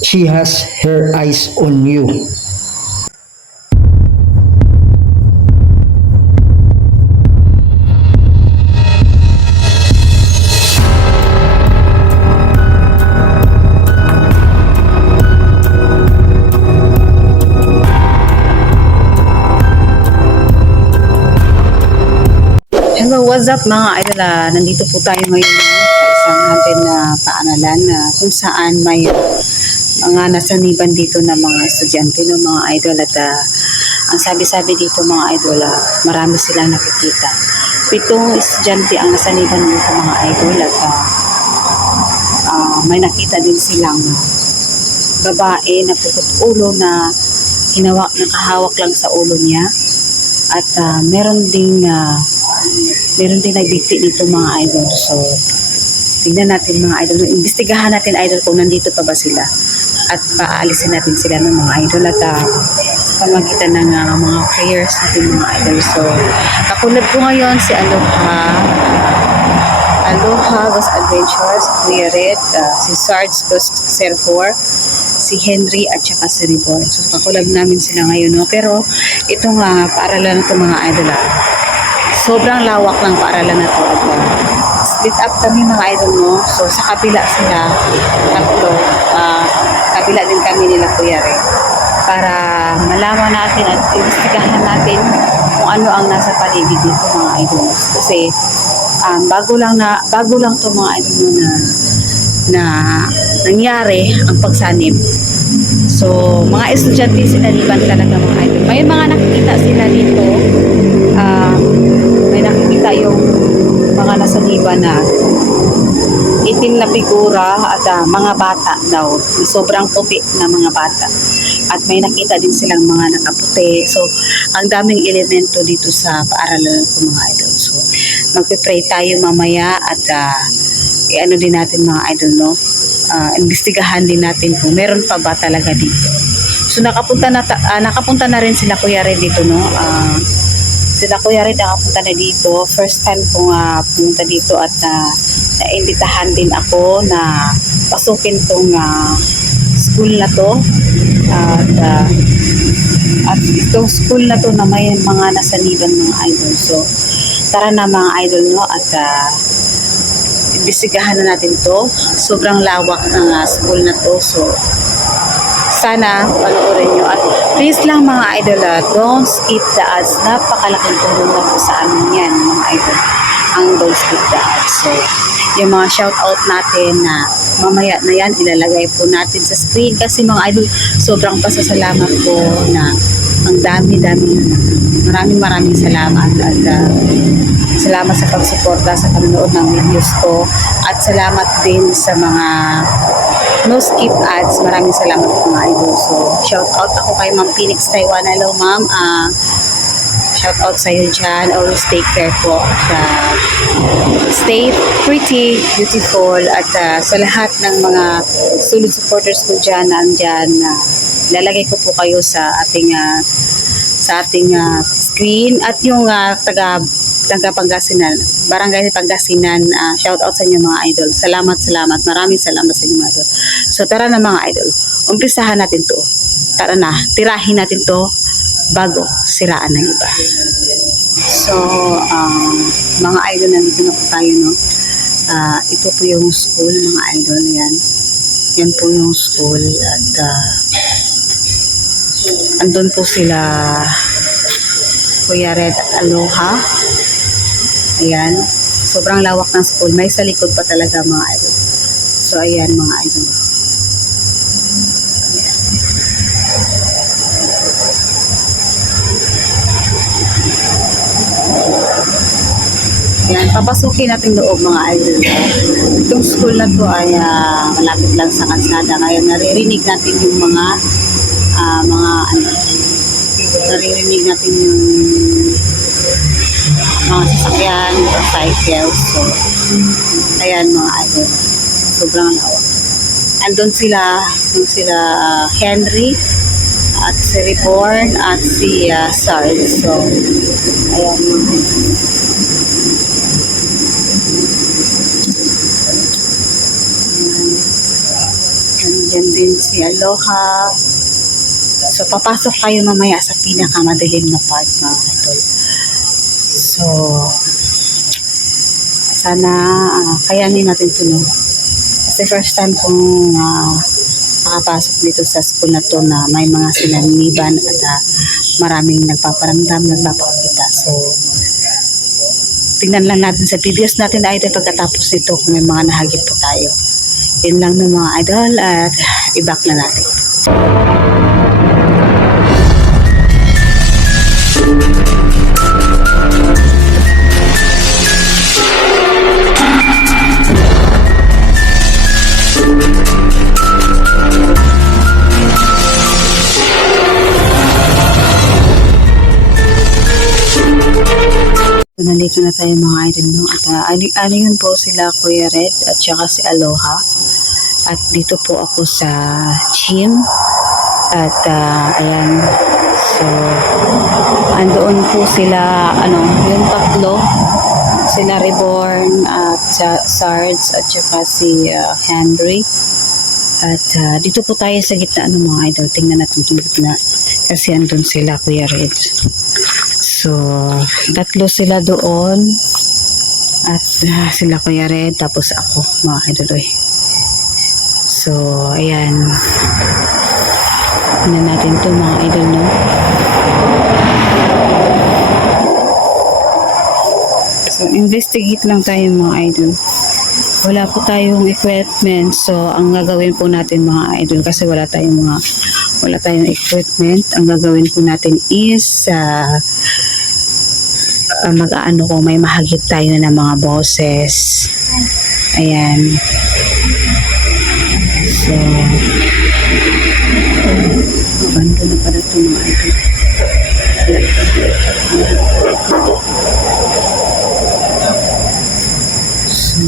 she has her eyes on you. Hello, what's up mga idol? Nandito po tayo ngayon sa isang natin na paaralan kung saan may mga nasaniban dito na mga estudyante ng mga idol at ang sabi-sabi dito mga idol, marami silang nakikita. 7 estudyante ang nasaniban dito mga idol at may nakita din silang babae na pukot ulo na nakahawak lang sa ulo niya at meron ding nagbiti dito mga idol. So tignan natin mga idol, imbestigahan natin idol kung nandito pa ba sila at paalisin natin sila ng mga idol at sa pamagitan ng mga prayers natin mga idol. So kakulad ko ngayon si Aloha Ghost Adventures, Kuya Red, si Sarge Ghost 04, si Henry at saka si Reborn. So kakulab namin sila ngayon, no? Pero itong paaralan na ito mga idol, sobrang lawak ng paaralan na ito. Split up kami mga idol, no? So sa kabila sila tatlo, kabila din kami nila Kuya Red, para malaman natin at investigahan natin kung ano ang nasa paligid dito mga idol. Kasi bago lang to mga idol na nangyari ang pagsanib. So mga estudyante sinaliban talaga mga idol. May mga nakikita sila dito, may nakikita yung mga nasaniban na itim na figura at mga bata daw, sobrang puti na mga bata, at may nakita din silang mga nakaputi. So ang daming elemento dito sa paaralan ko mga idol. So magpe-pray tayo mamaya at i-ano din natin mga idol, no? Imbestigahan din natin kung meron pa ba talaga dito. So nakapunta na rin sila Kuya Red dito, no? Sila Kuya Red nakapunta na dito. First time kong pumunta dito at naimbitahan din ako na pasukin tong school na to. At itong school na to na may mga nasaniban mga idol. So tara na mga idol, no? At imbestigahan na natin to. Sobrang lawak ng school na to. So sana panoorin nyo. At please lang mga idol, don't skip the ads. Napakalaking tulong na po sa amin yan mga idol, ang don't skip the ads. So yung mga shoutout natin na mamaya na yan, ilalagay po natin sa screen. Kasi mga idol, sobrang pasasalamat po na ang dami-dami. Maraming salamat at salamat sa pagsuporta sa panonood ng videos ko, at salamat din sa mga no skip ads. Maraming salamat mga idol. So shout out ako kay Ma'am Phoenix Taiwan. Hello ma'am, shout out sa iyo dyan. Always take care po. Stay pretty, beautiful, at sa lahat ng mga solid supporters ko dyan, lalagay ko po kayo sa ating screen, at yung taga Pangasinan, Barangay Pangasinan, shout out sa inyo mga idol. Salamat, maraming salamat sa inyo mga idol. So tara na mga idol, umpisahan natin to. Tara na, tirahin natin to bago siraan ng iba. So mga idol, nandito na po tayo, no? Ito po yung school mga idol. Yan po yung school, at andun po sila Kuya Red at Aloha. Ayan, sobrang lawak ng school. May sa likod pa talaga mga idol. So ayan mga idol. Ayan, papasukin natin loob mga idol. Itong school na to ay malapit lang sa kalsada. Ngayon naririnig natin yung naririnig natin yung mga sasakyan, cycle. So ayan mga idol, sobrang lawak. Andun sila Henry at si Reborn at si Sarge. So ayan. Nandiyan din natin si Aloha. So, papasok tayo mamaya sa pinakamadilim na part, mga idol. So, sana kayanin natin ito, no? Kasi first time kong makapasok dito sa school na to na may mga sinaniban at maraming nagpaparamdam, nagpapakita. So, tingnan lang natin sa videos natin na idol pagkatapos nito kung may mga nahagip po tayo. Yun lang ng mga idol at i-back na natin. Nandito na tayo mga idol, no? At ano yun po sila Kuya Red at saka si Aloha. At dito po ako sa gym. At ayan. So, andoon po sila, yung tatlo. Sila Reborn at Sarge at saka si Henry. At dito po tayo sa gitna, mga idol. Tingnan natin yung gitna. Kasi andun sila Kuya Red. So, tatlo sila doon at sila Kuya Red, tapos ako, mga idoloy. So, ayan. Tingnan natin to mga idol, no? So, investigate lang tayo mga idol. Wala po tayong equipment. So, ang gagawin po natin mga idol, kasi wala tayong equipment. Ang gagawin po natin is mag-aano kung may mahagip tayo na mga boses. Ayan. So, bando na pala ito mga idol. So,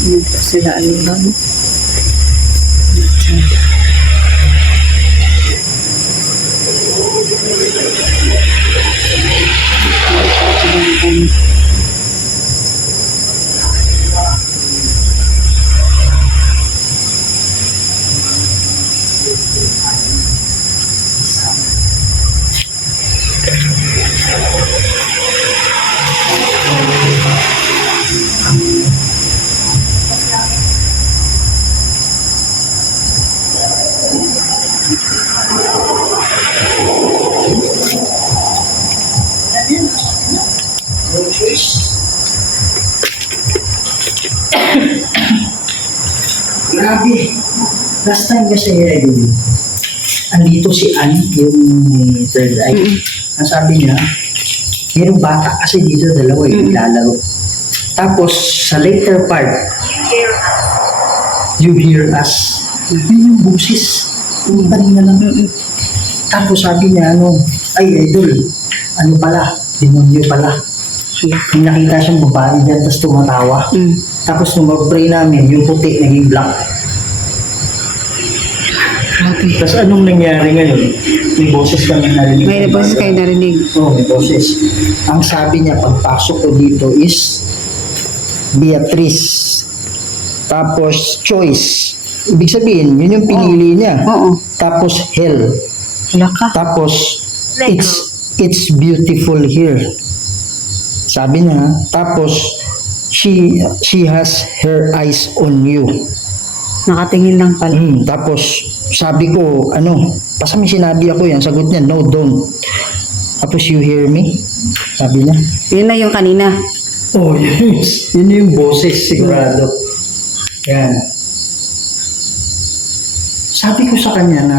Ayan po sila Aloha, no? Grabe. Last time kasi andito si Ann, yung may third eye. Ang sabi niya, mayroong bata kasi dito dalawa yung lalaro. Tapos sa later part, you hear us. Yun yung busis. Yung kanina lang. Tapos sabi niya, ay idol, pala, demonyo pala. May nakita siyang babae dyan, tapos tumatawa. Tapos nung mag-pray namin, yung puti naging black. Tapos anong nangyari ngayon? may boses kami narinig. May boses kayo narinig. Oo, may boses. Ang sabi niya, pagpasok ko dito is Beatrice. Tapos, choice. Ibig sabihin, yun yung pinili niya. Oo. Tapos, hell. Wala ka. Tapos, it's beautiful here. Sabi niya. Tapos, she has her eyes on you. Nakatingin lang pala. Tapos, sabi ko, basta may sinabi ako yan, sagot niya, no, don't. Tapos, you hear me? Sabi niya. Yun na yung kanina. Oh, yes. Yun yung boses, sigurado. Yan. Sabi ko sa kanya na,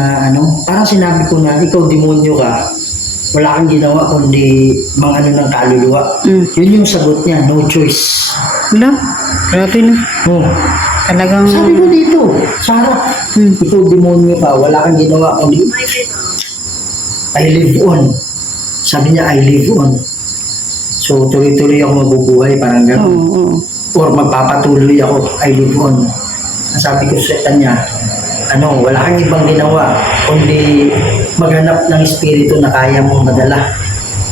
parang sinabi ko na, ikaw demonyo ka, wala kang ginawa kundi mga ng kaluluwa. Yun yung sagot niya, no choice. Wala. Grabe na. Oh. Talagang... Sabi ko dito, Sarah, ikaw demonyo ka, wala kang ginawa kundi I live on. Sabi niya, I live on. So, tuloy-tuloy ako mabubuhay, parang gano'n. Oo. Or magpapatuloy ako, I live on. Sabi ko sa kanya, wala kang ibang ginawa, kundi maghanap ng espiritu na kaya mong madala.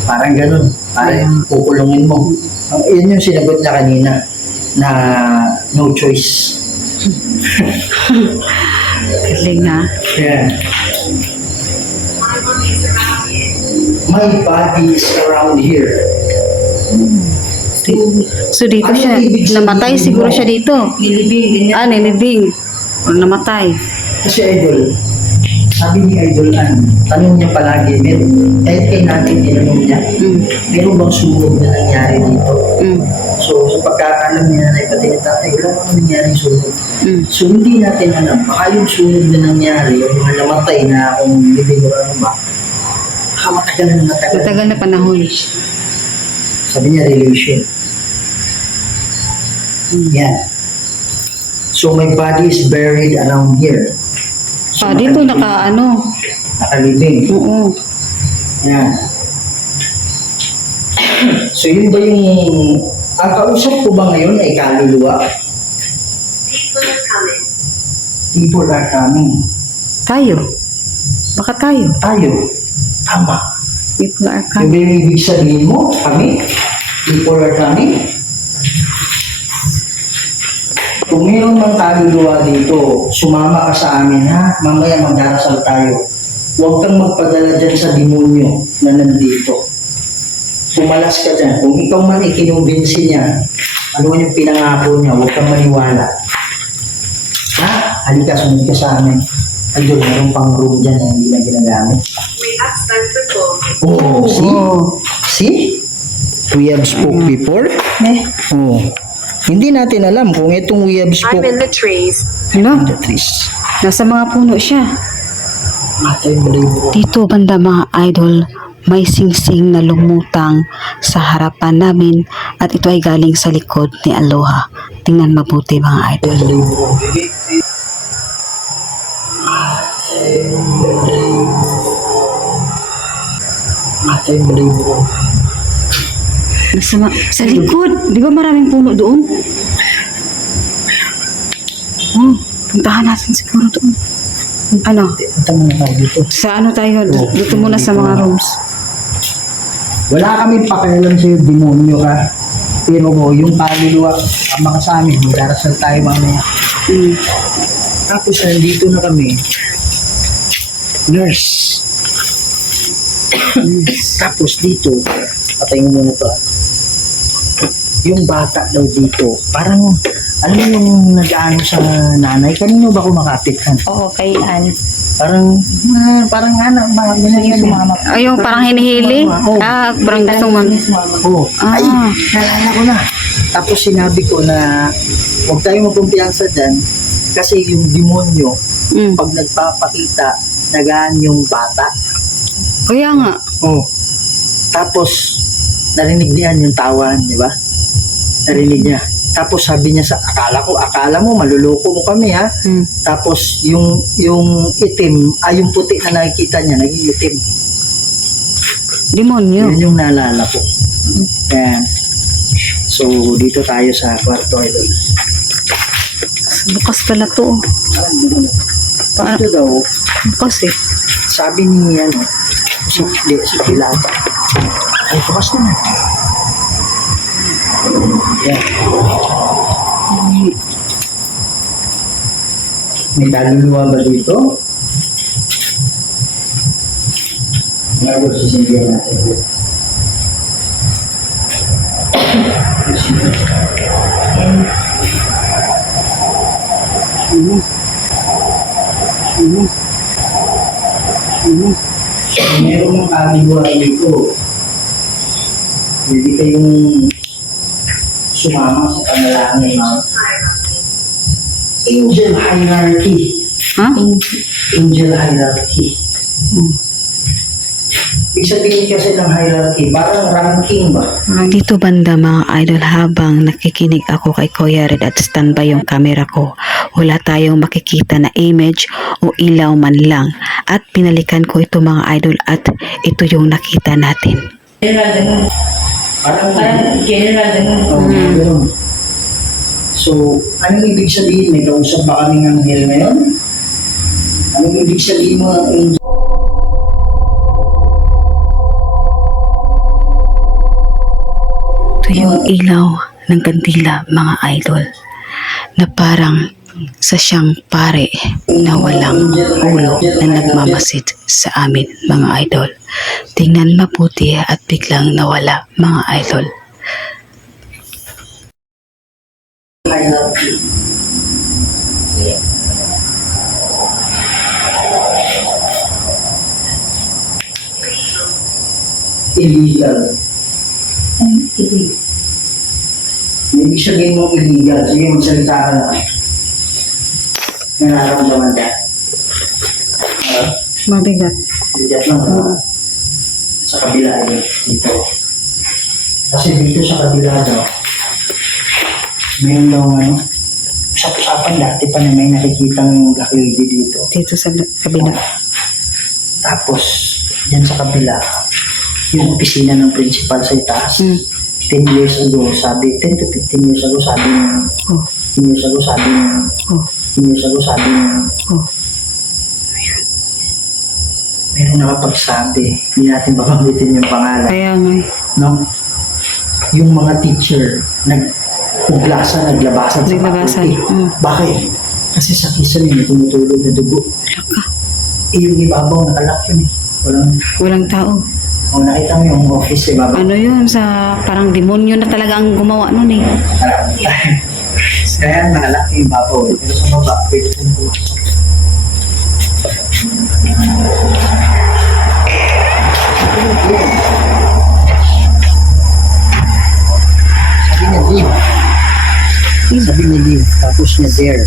Parang gano'n. Parang kukulungin mo. Yun yung sinagot niya kanina, na no choice. Galing na. Yeah. My body is around here. So dito Ano siya, ibig sabihin namatay mo? siguro siya dito. Nilibing, ganyan. Nilibing. O namatay. Kasi idol, sabi ni Idol tanong niya palagi, kahit kay natin tinanong niya, meron bang sunog na nangyari dito? So, sa pagkakalam niya na pati ni tatay, wala bang nangyaring sunog? So, hindi natin alam, baka yung sunog na nangyari, o mga namatay na kung libing o ano ba, matagal na matagal. Matagal na panahon. Sabi niya, relation. Yan. So, my body is buried around here. So, Dito nakalibing. Nakalibing. Oo. Yan. So, yun ba yung... Ang kausap ko ba ngayon ay kaluluwa? People are coming. Tayo. Baka tayo. Tayo. Tama. People are Yung coming. ba yung ibig sabihin mo? Kami? People are coming? Kung mayroon mang kaluluwa dito, sumama ka sa amin ha, mamaya magdarasal tayo. Huwag kang magpadala dyan sa demonyo na nandito. Pumalas ka dyan. Kung ikaw man ikinumbinsi niya, ano yung pinangako niya, huwag kang maniwala. Ha? Halika, sumunod ka sa amin. Ayun, mayroon pang room dyan na hindi na ginagamit. Oh, see? See? We have spoke before. Oh. Hindi natin alam kung itong we have spoke. I'm in the trees. Ano? The trees. Nasa mga puno siya. Matay mo rin mo. Dito banda mga idol, may singsing na lumutang sa harapan namin at ito ay galing sa likod ni Aloha. Tingnan mabuti mga idol. Matay mo rin mo. Sa likod. Di ba maraming puno doon? Oh, puntahan natin siguro doon. Ano? Punta muna tayo dito. Sa ano tayo? Dito muna sa mga rooms. Wala kami pakialam sa'yo, demonyo ka. Pero yung kaluluwa, ang makasamin, magdarasal tayo mamaya. Tapos nandito na kami. Nurse. Tapos dito, patayin mo muna to. Yung bata daw dito, parang, alam mo yung nag-ano sa nanay, kanino ba kumakapit ka? Oo, kay Ann. Parang ganyan sumama. Ay, yung parang hinihili? Oo. Parang gusto mo. Oo. Ay, Ah. nalala ko na. Tapos sinabi ko na huwag tayong magkumpiyansa dyan kasi yung demonyo, pag nagpapakita, nagaan yung bata. Kaya nga. Oo. Tapos, narinig niya yung tawan, di ba? Narinig niya. Tapos sabi niya akala mo, maluloko mo kami ha. Tapos yung itim, yung puti na nakikita niya, naging itim. Demonyo. Yun yung naalala ko. Ayan. So, dito tayo sa kwarto idol. Bukas pala to. Ito daw, Bukas eh. sabi ni Si Pilata. Ay, bukas na. Yan. May kaluluwa ba dito? Ngayon, sisindihan natin. Meron ng kaluluwa dito. Hindi kayong sumama sa panalangin ng angel hierarchy. Ha? Angel hierarchy. Ibig sabihin kasi ng hierarchy, parang ranking ba? Dito banda mga idol, habang nakikinig ako kay Kuya Red at standby yung camera ko, wala tayong makikita na image o ilaw man lang, at pinalikan ko ito mga idol at ito yung nakita natin. Parang general ganun. Oo, ganun. So, anong ibig sabihin? May kausap ba kaming anghel ngayon? Anong ibig sabihin mo ng angel? Ito yung ilaw ng kandila mga idol, na parang sa siyang pare na walang ulo na nagmamasid sa amin mga idol. Tingnan mabuti at biglang nawala mga idol. Hierarchy. Illegal. Ibig sabihin mo illegal. Sige, magsalita ka na. Nararamdaman ka. Mabigat. Bigat lang ba? Sa kabila dito. Kasi dito sa kabila daw, mayroon daw usap-usapan dati pa na may nakikitang black lady dito. Dito sa kabila. Tapos, dyan sa kabila, yung opisina ng principal sa itaas. 10 years ago, 10 to 15 years ago, sabi ng, Oh. 10 years ago, sabi ng, Oh. 10 years ago, sabi ng, Oh. meron nakapagsabi, hindi natin babanggitin yung pangalan, Kaya nga. no? Yung mga teacher, nagpuglasan, naglabasan sa Naglabasan, faculty. Bakit? Kasi sa kisan may tumutulog na dugo. Yung ibabaw, nakalak yun eh. Walang tao. Kung nakita mo yung office, ibabaw. Ano yun, sa parang demonyo na talaga ang gumawa nun eh. Kaya nakalak yung ibabaw eh. Pero sa baba, pwede kong pumasok. Sabi niya, leave. Sabi niya, leave. Tapos niya, there.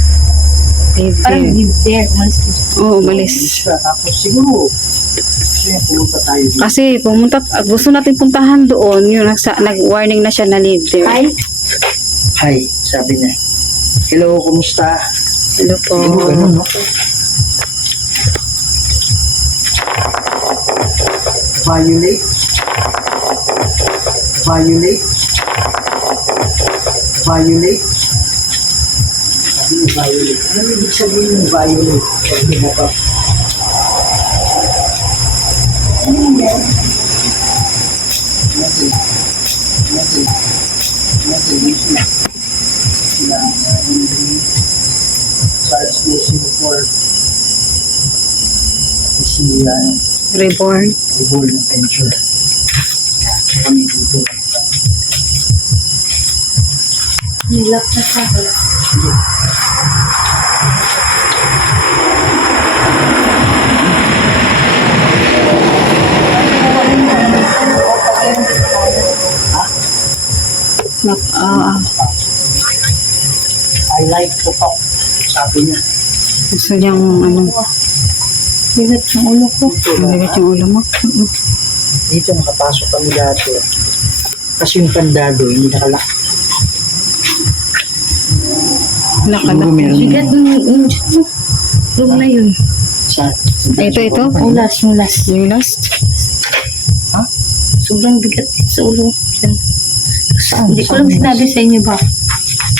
Parang live there, umalis ko. Oo, umalis. Siya, tapos siguro, gusto niya pumunta tayo dito. Kasi pumunta, gusto natin puntahan doon, yun, nag-warning na siya na live there. Ay, Hi, sabi niya. Hello, kumusta? Hello po. Siguro ganun, no? Violate. Violate. Violate. Sabi niya, violate. Ano ibig sabihin ng violate? Sabi mo pa. Reborn. Reborn adventure. Kami dito. nilak na sa akin. I like to talk. Sabi niya. Gusto niyang ano, Bigat ng ulo ko. mabigat yung ulo mo. Dito nakapasok kami dati. Kasi yung kandado, hindi nakalak. Nakalak. meron. Bigat ng room na yun. Sa, Ito. Yung last. Yung last. Sobrang bigat sa ulo. Saan? Hindi ko lang sinabi sa inyo ba?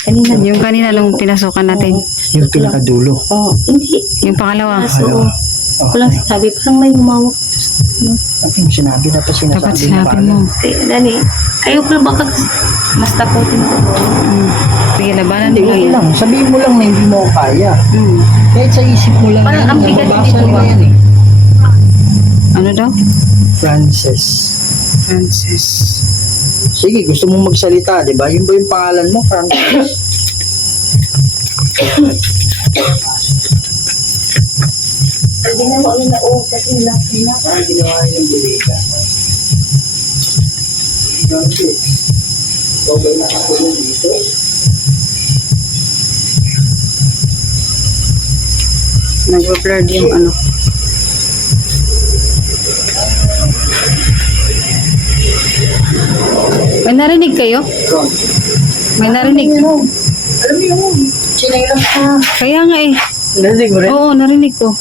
Kanina. Yung kanina nung pinasukan natin. Yung pinakadulo. Oh, hindi. Yung pangalawa. Kaso, Hello. ko lang sinabi. Parang may humawak sa Bakit mo sinabi? Dapat sinasabi Dapat mo sinabi paano. mo. Dali. Ayaw ko lang baka mas takutin ko. Sige, labanan Hindi, mo okay yan. lang. Sabihin mo lang na hindi mo kaya. Mm. Kahit sa isip mo lang Parang yan, ang bigat nababasa dito, nila ah. yan eh. Ano daw? Frances. Francis. Sige, gusto mong magsalita, di ba? Yun ba yung pangalan mo, Frances? Ang ginawa nila, kasi laki na. Parang ginawa niya ng bulita. Frances. Okay na ako dito. Nag-blurred yung ano. May narinig kayo? Ron. May narinig? Alam mo yung chinelas ka. Kaya nga eh. Narinig mo rin? Oo, narinig ko.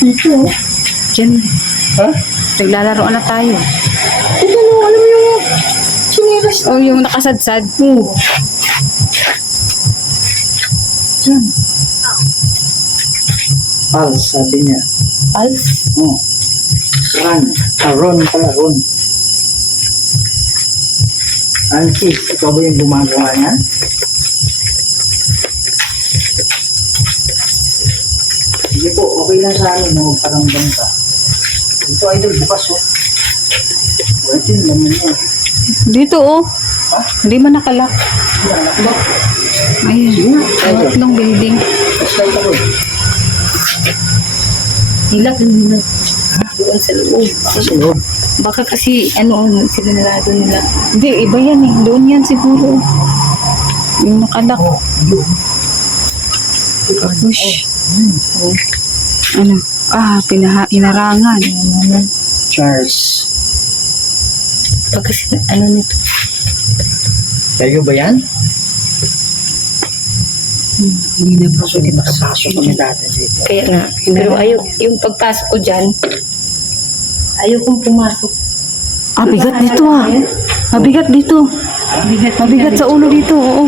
Ito. Diyan. Ha? Naglalaroan na tayo. Ito mo, alam mo yung chinelas. Oh, yung nakasadsad. Oo. Diyan. Pals, sabi niya. Pals? Oh. Ron. Ron pala, Ron. Francis, ikaw ba yung gumagawa niya? Sige po, okay lang sa amin na magparamdam ka. Ito, idol, bukas oh. Ito yung laman niya. Dito oh. Ha? Hindi man nakalak. Hindi, anak ba? Ayun. Tatlong building. Basta ito ko. Hilak din nila. Doon sa loob. Sa loob. Baka kasi, sinanarado nila. Hindi, iba yan eh. Doon yan siguro. Yung nakalak. Oh, yun. Ush. Ano? Inarangan. Charles. Baka nito. Kayo ba yan? Hindi na po. Pwede makapasok kami dati dito. Kaya nga. Pero ayaw, yung pagpasok ko dyan, ayaw kong pumasok. Ah, bigat dito ah. Mabigat dito. Mabigat sa ulo dito. Oo.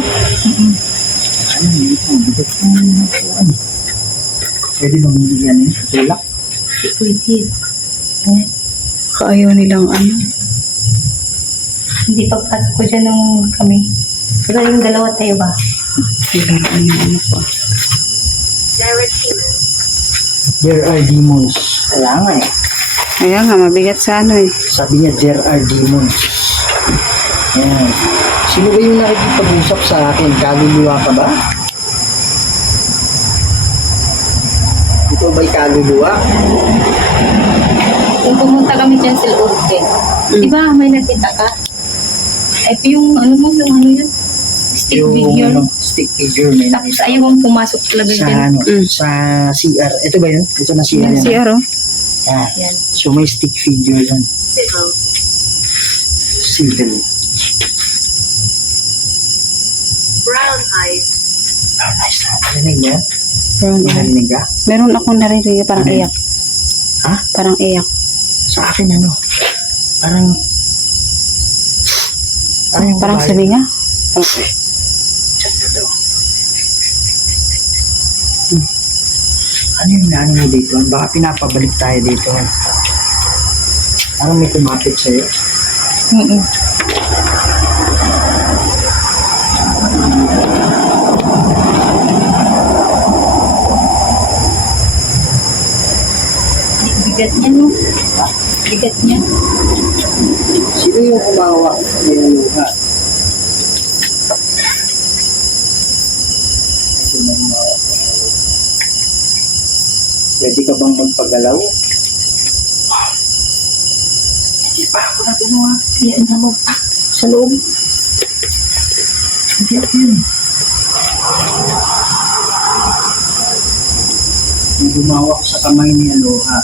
Pwede bang hindi yan eh? Tulak? Pwede. Kaayaw nilang ano. Hindi pagpasok ko dyan nung kami. Pero yung dalawa tayo ba? Nilang ano pa. There are demons. Kaya nga eh. Kaya nga, mabigat sa ano eh. Sabi niya, there are demons. Ayan. Sino ba yung nakikipag-usap sa akin? Kaluluwa ka ba? Ito ba'y kaluluwa? Yung pumunta kami dyan sa loob din. Di ba may nakita ka? Ay, yung yung yun? Stick figure. Stick figure may Tapos nakita. ayaw mong pumasok talaga Sa dyan. ano? Sa CR. Ito ba yun? Ito na CR. Yan yan. si Aro. Yan. Yan. So may stick figure yan. Civil. Brown eyes. Ah, nice. Narinig niya? Brown eye. Narinig ka? Meron akong narinig parang Ano? iyak. Ha? Parang iyak. Sa akin ano? Parang... Parang babae. sabi nga. Okay. Diyan ka daw. Ano yung naano mo dito? Baka pinapabalik tayo dito. Parang may kumapit sa'yo. Bigat niya, no? Bigat niya. Sino yung kumawa ng luha? Sino yung kumawa? Pwede ka bang magpagalaw? Hindi pa ako na ginawa. Kaya na mo pa sa loob. Hindi ako yun. Yung gumawak sa kamay ni Aloha.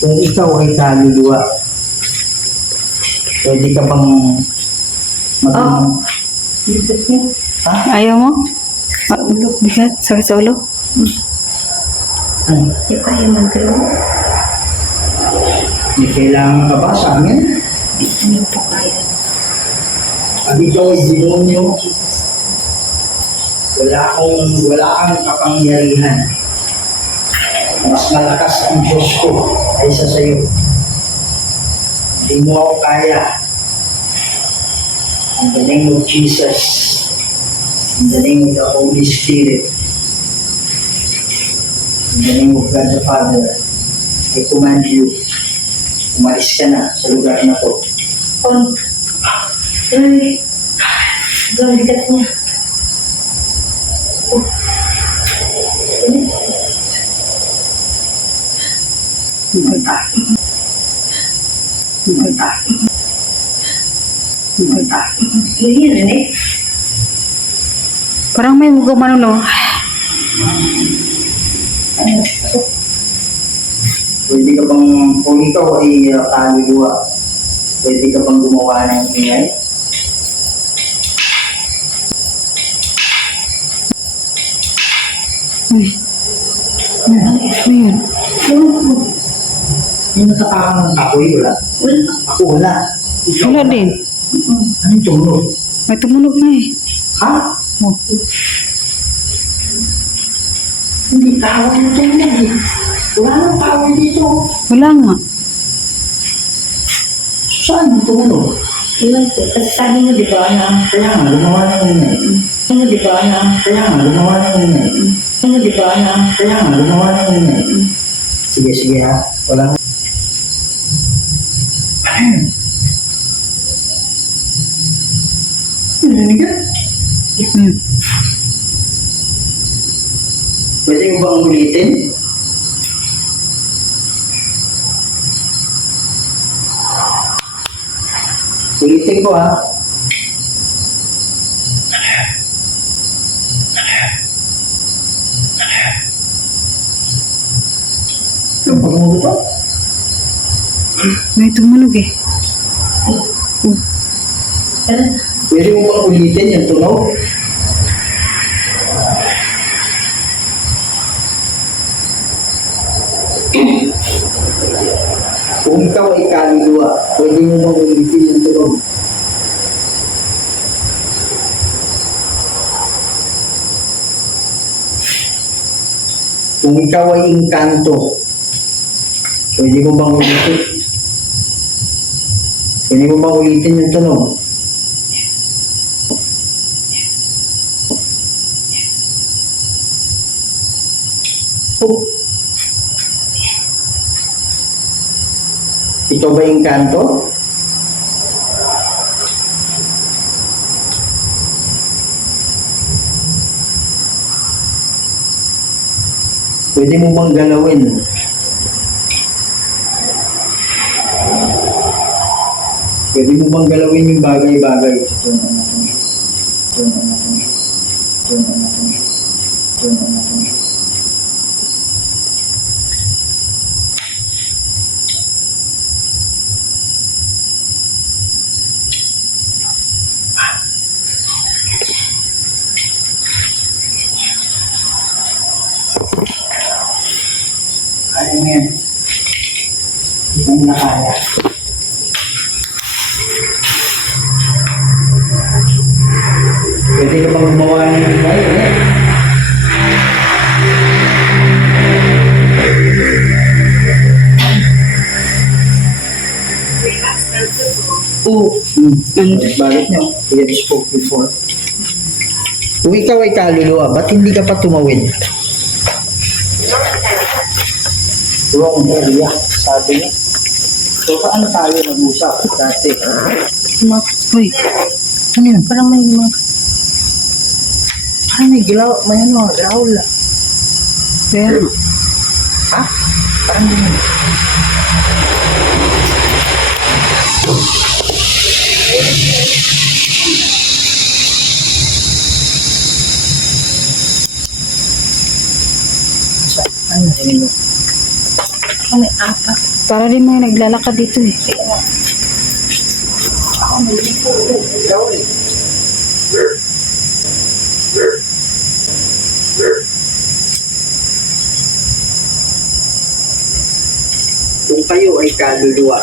Kung ikaw ay kaluluwa, pwede ka bang Bigat niya. Ayaw mo? Bigat? Sakit sa ulo? ano? Di pa yung mag-grow. May kailangan ka ba sa amin? Hindi po kaya. At ikaw ay demonyo. Wala kang kapangyarihan. Mas malakas ang Diyos ko kaysa sa iyo. Hindi mo ako kaya. In the name of Jesus, in the name of the Holy Spirit, in the name of God the Father, I command you, umalis ka na sa lugar na to. Ay, galigat niya. Yun, eh. Parang may gumano, no? Pwede ka bang, kung ikaw ay kaluluwa, pwede ka bang gumawa ng ingay? Uy. Ano yun? Yung natatakang ng apoy, wala. Ako wala. Ikaw, Wala din. Ano yung tumunog? May tumunog na eh. Ha? Oh. Hindi tao yung tumunog eh. Wala nang tao dito. Wala nga. Saan yung tumunog? Iwan ko. Kasi sabi mo, di ba, na, Kaya nga, gumawa ng ingay. ano, di ba, na, Kaya nga, gumawa ng ingay. ano, di ba, na, Kaya nga, gumawa ng ingay. Sige, sige ha. Walang... Narinig ka? Hmm. Pwede mo bang ulitin? Ulitin ko ha. Yung pagmulo to? May tumunog eh. ano, Pwede mo bang ulitin yung tunog? Kung ikaw ay kaluluwa, pwede mo bang ulitin yung tunog? Kung ikaw ay engkanto, pwede mo bang ulitin? Pwede mo bang ulitin yung tunog? Oh. Ito ba yung kanto? Pwede mo bang galawin? Pwede mo bang galawin yung bagay-bagay? Ito na natin. Ito na natin. Ito na natin. Ito na natin. Kaya mo yan. Hindi mo na kaya. Pwede ka bang gumawa ng ingay? Oo. Bakit nyo? We have spoke before. Kung ikaw ay kaluluwa, ba't hindi ka pa tumawid? Wrong area, sabi niya. So, paano tayo nag-usap dati? Uy. Ano yun? Parang may mga... Parang may may ano, growl. Pero, Ha? Parang ganyan. Ano narinig mo? may apat. para rin may naglalakad dito eh. Ako narinig ko. Growl eh. Kung kayo ay kaluluwa,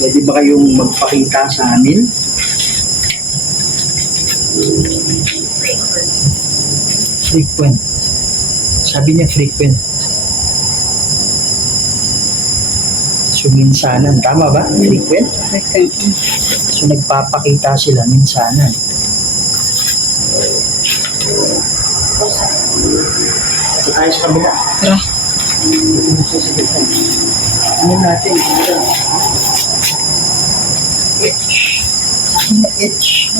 pwede ba kayong magpakita sa amin? Frequent. Sabi niya frequent. So, minsanan. Tama ba? Frequent? So, nagpapakita sila minsanan. Ito tayo sa kabila. Tara. Ano natin? Ito. H. H.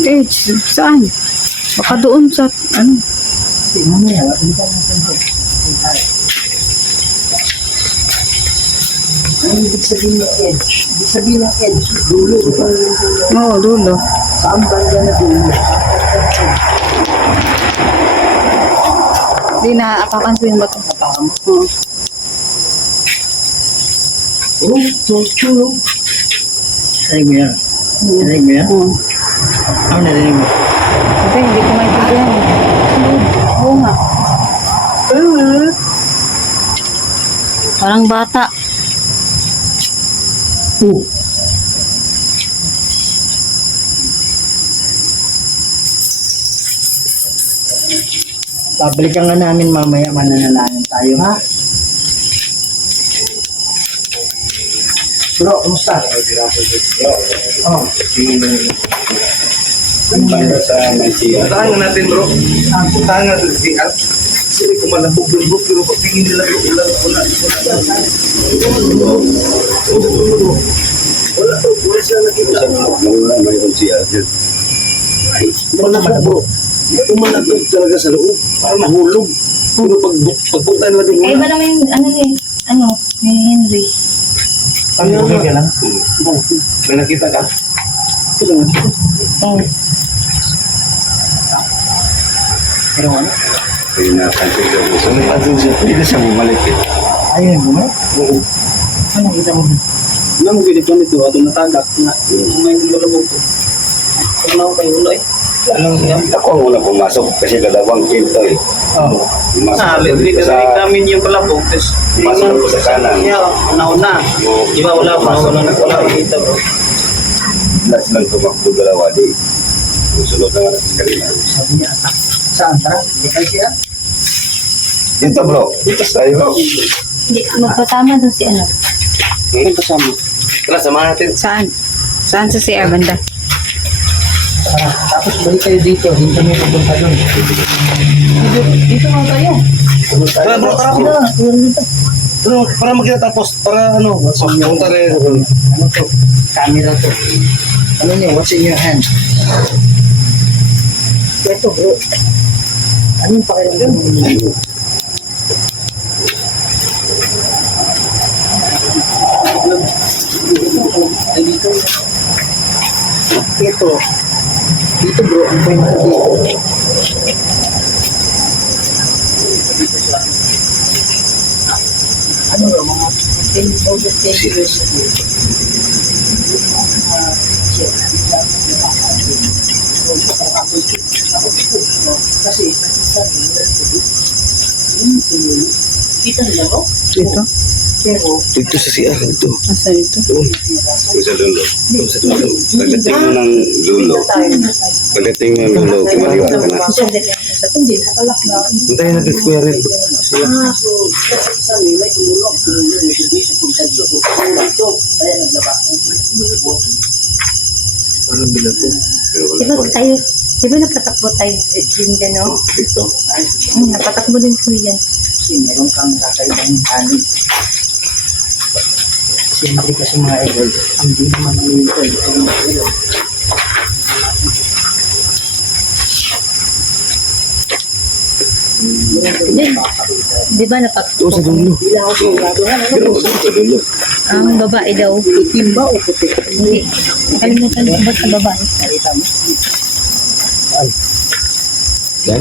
H, saan? Baka doon sa, ano? Mamaya, balikan natin ito. Ano ibig sabihin ng edge? Ibig sabihin ng edge, dulo. Oo, dulo. Saan banda na dulo? Hindi, naaapakan ko yung bato. Napakan mo. Oo. Oh, chulo. Narinig mo yan? Narinig mo yan? Oo. Ano narinig mo? Hindi ko maintindihan. Oo nga. Parang bata. Oh. Babalikan nga namin mamaya, mananalangin tayo, ha? Bro, kumusta? Oh. Puntahan natin bro. Puntahan natin si Al. Sili ko malabog-lubog pero pag tingin nila bro, wala. Wala sila nakita. Mayroon siya dyan. Malabog bro. Umalabog talaga sa loob. Para mahulog. Pero pagpunta nila din Eh, iba naman yung, ni Henry. Pag-ibig ka lang. May nakita ka? Oh. Pero ano? Ayun na, pansin ko. So, napansin siya. Hindi siya bumalik eh. Ayun, bumalik? Oo. Ano kita mo? Nang ganito nito, ato natagak na. May malabog to. Kung na kayo ulo eh. Anong yan? Ako ang unang pumasok kasi dalawang pinto eh. Oo. Pumasok Hindi ko ka sa... namin yung palabog. Tapos, Pumasok ko sa kanan. Una-una. Di ba wala kita bro. Last lang tumakbo dalawa di. Susunod na nga natin kanina. Sabi niya, atak. Saan? Tara, hindi kayo siya. Dito bro. Dito tayo bro. Hindi, magpatama doon si ano. Kasama. Tara, samahan natin. Saan? Saan sa CR banda? Tara, tapos balik kayo dito. Hindi kami pupunta doon. Dito nga tayo. Tara bro, tara bro. Bro, para magkatapos. Para ano. Punta rin. Ano to? Camera to. Ano niyo? What's in your hand? Ito bro. Ano yung pakiramdam mo? Ay, dito. Ito. Dito bro, ang point ko dito. Dito siya. Ano bro, mga 10 years ago. Kasi, dito nila ko. Dito? Pero, Dito sa CR. Dito. Asa dito? Yung sa dulo. Yung sa dulo. Pagdating mo ng dulo. Pagdating mo ng dulo, kumaliwa ka na. hindi, nakalak na. Puntahin natin si Kuya Red. So, kasi sa may tumulong, may subisyo, kung sa dito, dito, kaya naglaba. Parang bilato. Pero wala Di ba pa. tayo, di ba napatakbo tayo din dyan, no? Dito. Napatakbo din ko yan. Kasi meron kang kakaibang hali. Siyempre kasi mga idol, ang di naman ang ito, ito yung mga idol. Di ba napatakbo? Ito sa dulo. Hindi lang ako sigurado nga, ano? Pero sa dulo. Ang babae daw. Itim ba o puti? Hindi. Kalimutan ko ba sa babae? Nakita mo? Yan.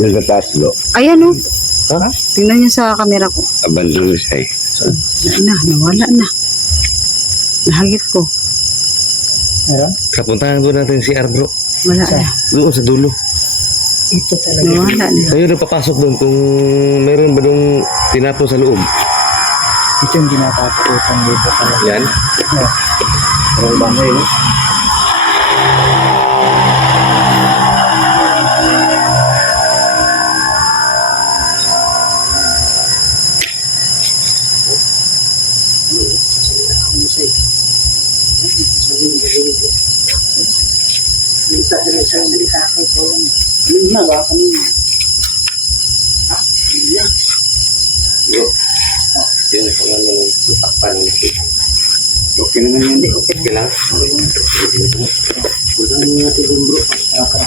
Yung sa taas lo. Ayan o. Ha? Tingnan niyo sa camera ko. Abandon siya eh. Nawala na. Nahagip ko. Meron? Kapuntahan doon natin si CR bro. Wala na. Doon sa dulo. Ito talaga. Nawala na. Tayo na papasok doon kung meron ba doon tinapon sa loob. Ito yung dinatatakutan dito talaga. Yan. Yeah. Parang bangay no? Kanina ba? Kanina. Bro. Yan ang pangalan ng tutakpan ng nakita. Okay naman yun. Okay lang. Punta mo natin doon bro. Tara.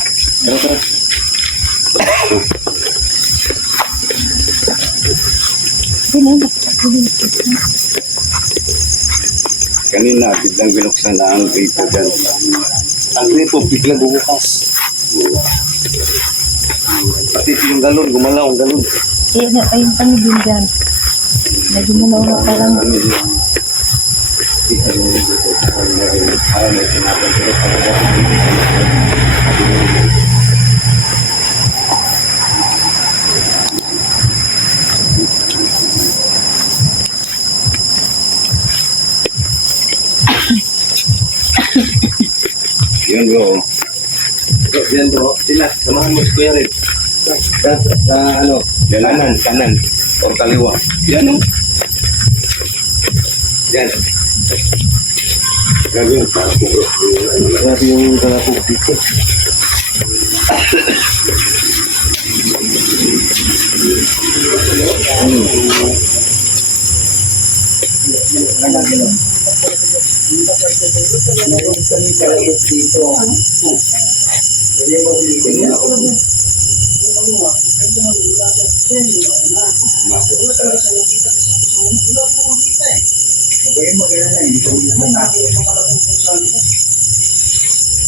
Kanina, biglang binuksan na ang gripo dyan. Ang gripo, biglang bumukas. Pati yung galon, gumalaw ang galon. Ayun kami din dyan. Medyo malaw na parang Yun bro. Yan bro, sila, samahan mo si Kuya Red. Ano? Yan, kanan. Or kaliwa. Yan o. Yan. Grabe yung parang bro. Grabe yung kalapog dito.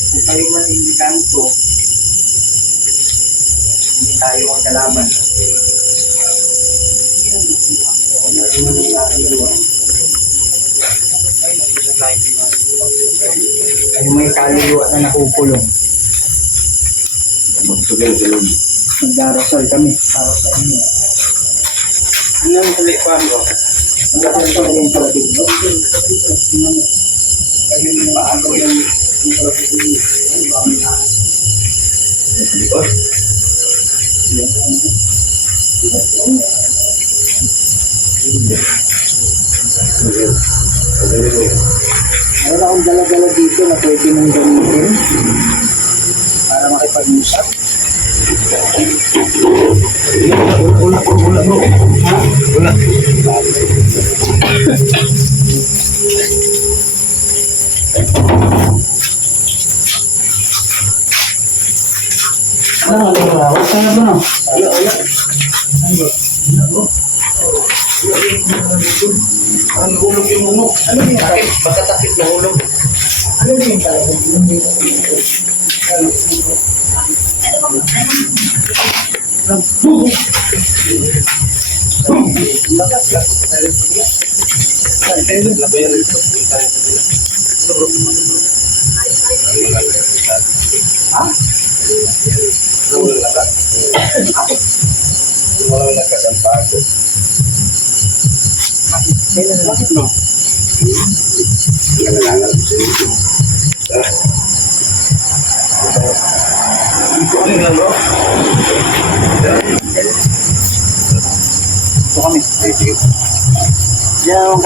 Kung tayo man hindi kanto, hindi tayo ang kalaban. Tayo may kaluluwa na nakukulong. Nagdarasal kami para sa inyo. Ano yung tuloy pa bro? Nagdarasal din pala dito. Paano yung Meron akong dala-dala dito na pwede mong gamitin para makipag-usap. Wala bro. Ha? Wala. Ano ba? Huwag ka na ba no? Parang nahulog yung mungo. Ano yun? Baka takip nahulog. Ano yun talaga? Walang nagkasampado. Bakit no? Nangalangal ko sa inyo. Ano yun bro? Ito kami. Ay, sige. Yan,